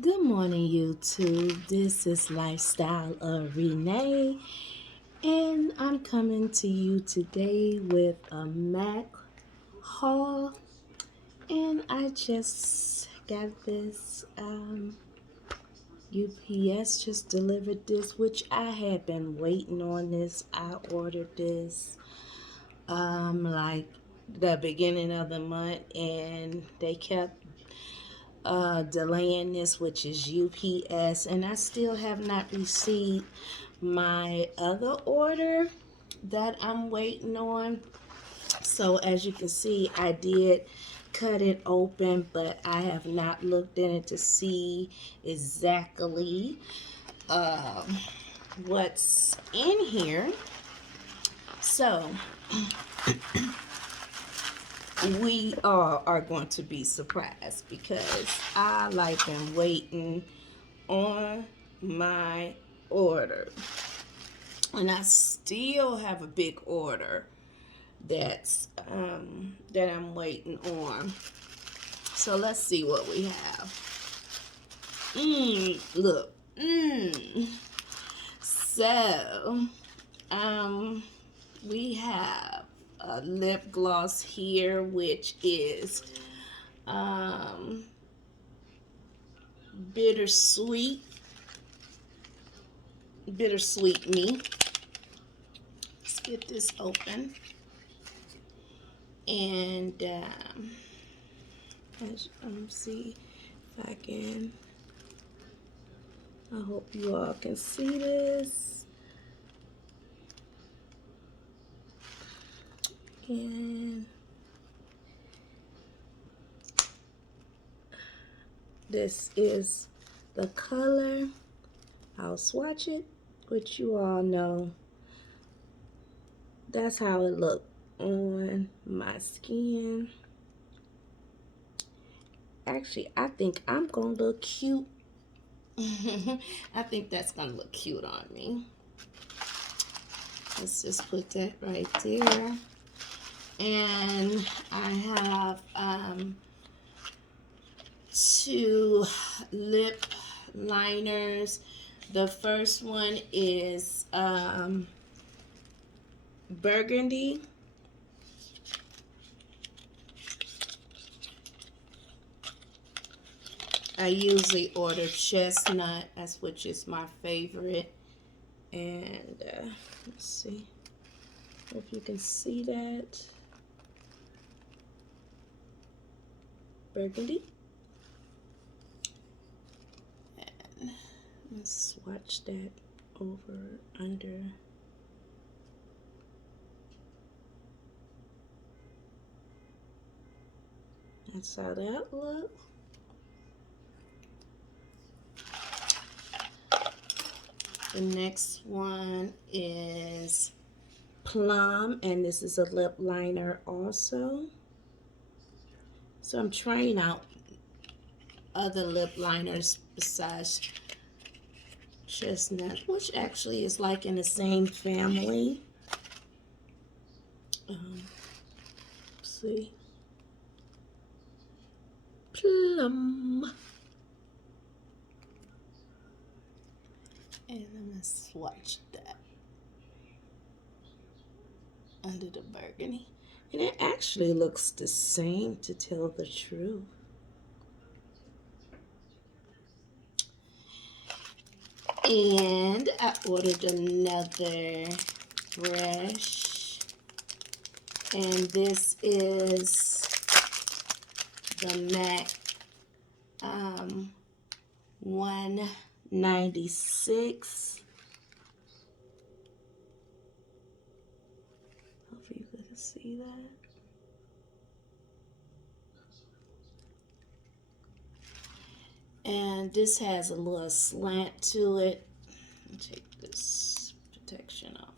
Good morning, YouTube. This is Lifestyle of Renee, and I'm coming to you today with a MAC haul. And I just got this UPS just delivered this, which I had been waiting on this. I ordered this like the beginning of the month, and they kept delaying this, which is UPS, and I still have not received my other order that I'm waiting on. So as you can see, I did cut it open, but I have not looked in it to see exactly what's in here. So we all are going to be surprised because I like been waiting on my order, and I still have a big order that I'm waiting on. So let's see what we have. Look. So we have a lip gloss here, which is um bittersweet bittersweet me. Let's get this open. And let's see if I can. I hope you all can see this. And this is the color. I'll swatch it, which you all know. That's how it looked on my skin. Actually, I think I'm gonna look cute. I think that's gonna look cute on me. Let's just put that right there. And I have two lip liners. The first one is burgundy. I usually order chestnut, which is my favorite. And let's see if you can see that. Burgundy. And let's swatch that over under. That's how that looks. The next one is Plum, and this is a lip liner also. So I'm trying out other lip liners besides chestnut, which actually is like in the same family. See, Plum. And I'm gonna swatch that under the burgundy. And it actually looks the same, to tell the truth. And I ordered another brush. And this is the MAC 196. Hopefully you can see that. And this has a little slant to it. Take this protection off.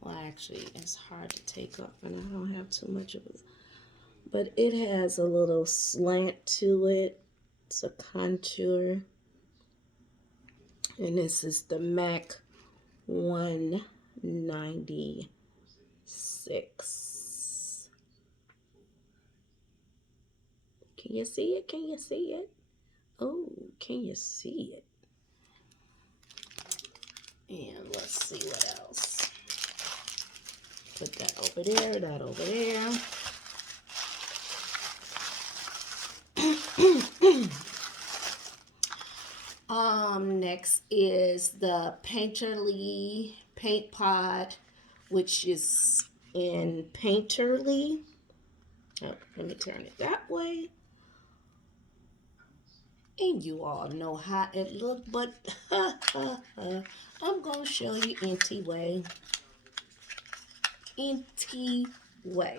Well, actually, it's hard to take off, and I don't have too much of it. But it has a little slant to it. It's a contour. And this is the MAC 196. Can you see it? Can you see it? Oh, can you see it? And let's see what else. Put that over there, that over there. Next is the Painterly paint pot, which is in Painterly. Oh, let me turn it that way. And you all know how it look, but I'm gonna show you anyway. Anyway.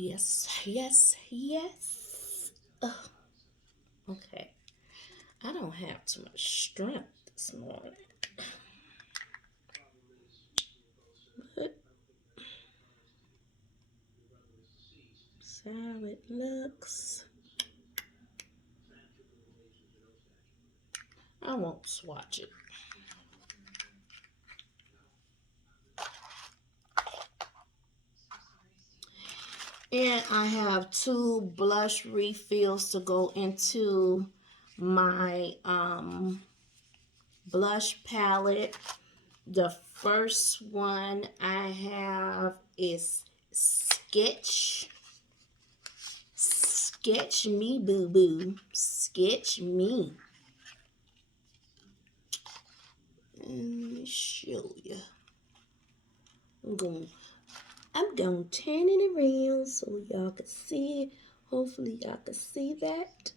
Yes, yes, yes. Okay. I don't have too much strength this morning. But that's how it looks. I won't swatch it. And I have 2 blush refills to go into my blush palette. The first one I have is Sketch Me, boo boo. Sketch Me. Let me show you. I'm gonna turn it around so y'all can see it. Hopefully y'all can see that.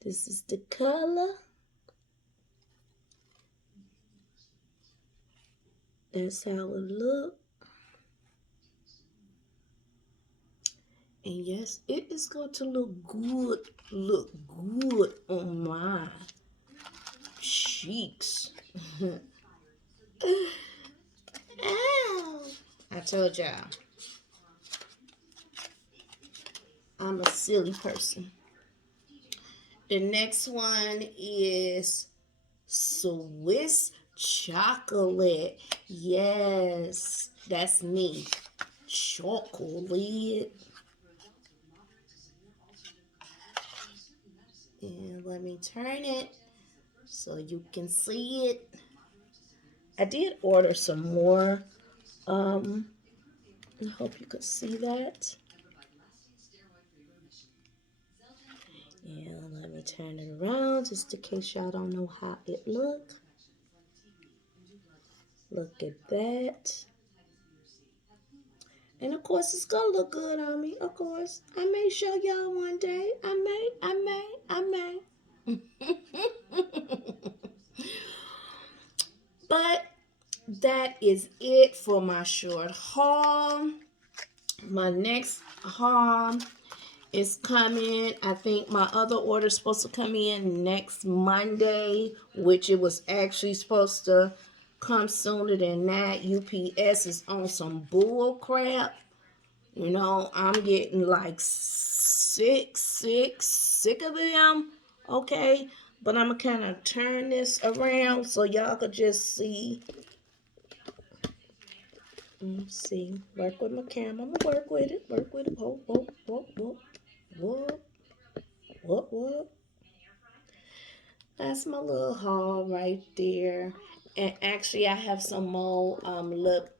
This is the color. That's how it look. And yes, it is going to look good on my cheeks. Ow. I told y'all, I'm a silly person. The next one is Swiss chocolate. Yes, that's me. Chocolate. And let me turn it so you can see it. I did order some more. I hope you could see that. And let me turn it around just in case y'all don't know how it look. Look at that. And of course, it's gonna look good on me. Of course, I may show y'all one day. I may. But that is it for my short haul. My next haul is coming. I think my other order is supposed to come in next Monday, which it was actually supposed to come sooner than that. UPS is on some bull crap. You know, I'm getting like sick of them. Okay, but I'm gonna kind of turn this around so y'all could just see. See, work with my camera. I'm gonna work with it. Whoop. That's my little haul right there. And actually, I have some more lip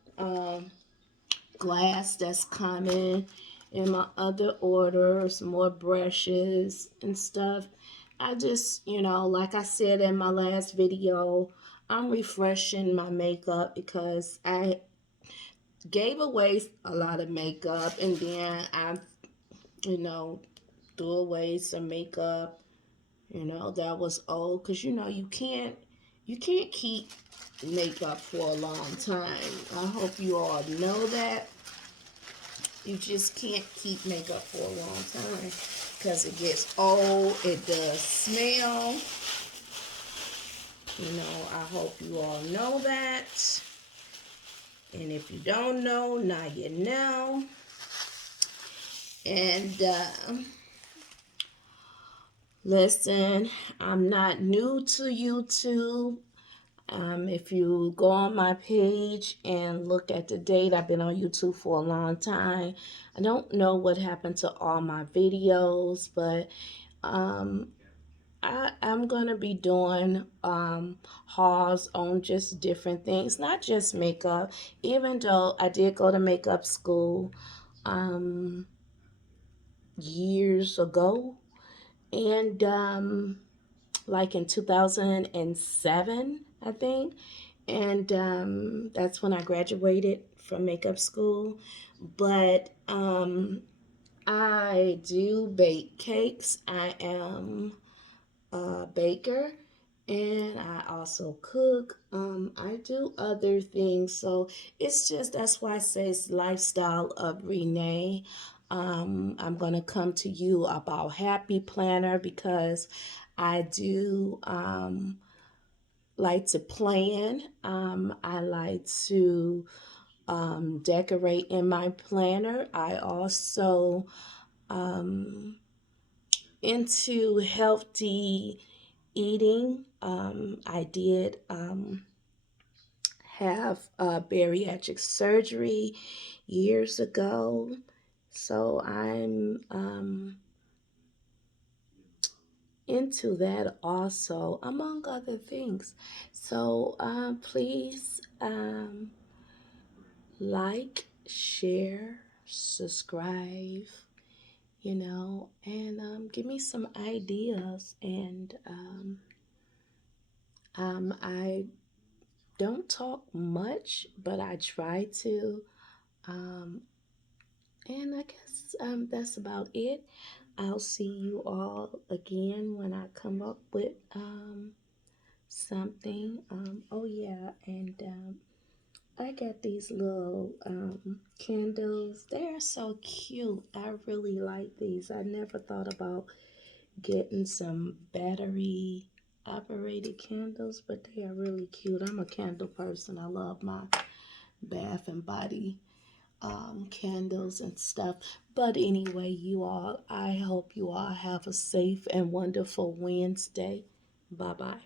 glass that's coming in my other orders, more brushes and stuff. I just, like I said in my last video, I'm refreshing my makeup because I gave away a lot of makeup and then I, threw away some makeup, that was old because you can't keep makeup for a long time. I hope you all know that. You just can't keep makeup for a long time because it gets old. It does smell. I hope you all know that. And if you don't know, now you know. And Listen, I'm not new to YouTube. If you go on my page and look at the date, I've been on YouTube for a long time. I don't know what happened to all my videos, but um, I'm going to be doing hauls on just different things, not just makeup, even though I did go to makeup school um, years ago. And like in 2007, I think. And that's when I graduated from makeup school. But I do bake cakes. I am a baker, and I also cook. I do other things. So it's just that's why I say it's lifestyle of Renee. I'm gonna come to you about Happy Planner because I do like to plan. I like to decorate in my planner. I also um, into healthy eating. I did have bariatric surgery years ago, so I'm into that also, among other things. So please like, share, subscribe, and give me some ideas. And I don't talk much, but I try to. Um, and I guess that's about it. I'll see you all again when I come up with something. Oh, yeah, and I got these little candles. They're so cute. I really like these. I never thought about getting some battery operated candles, but they are really cute. I'm a candle person. I love my Bath and Body candles and stuff. But anyway, you all, I hope you all have a safe and wonderful Wednesday. Bye bye.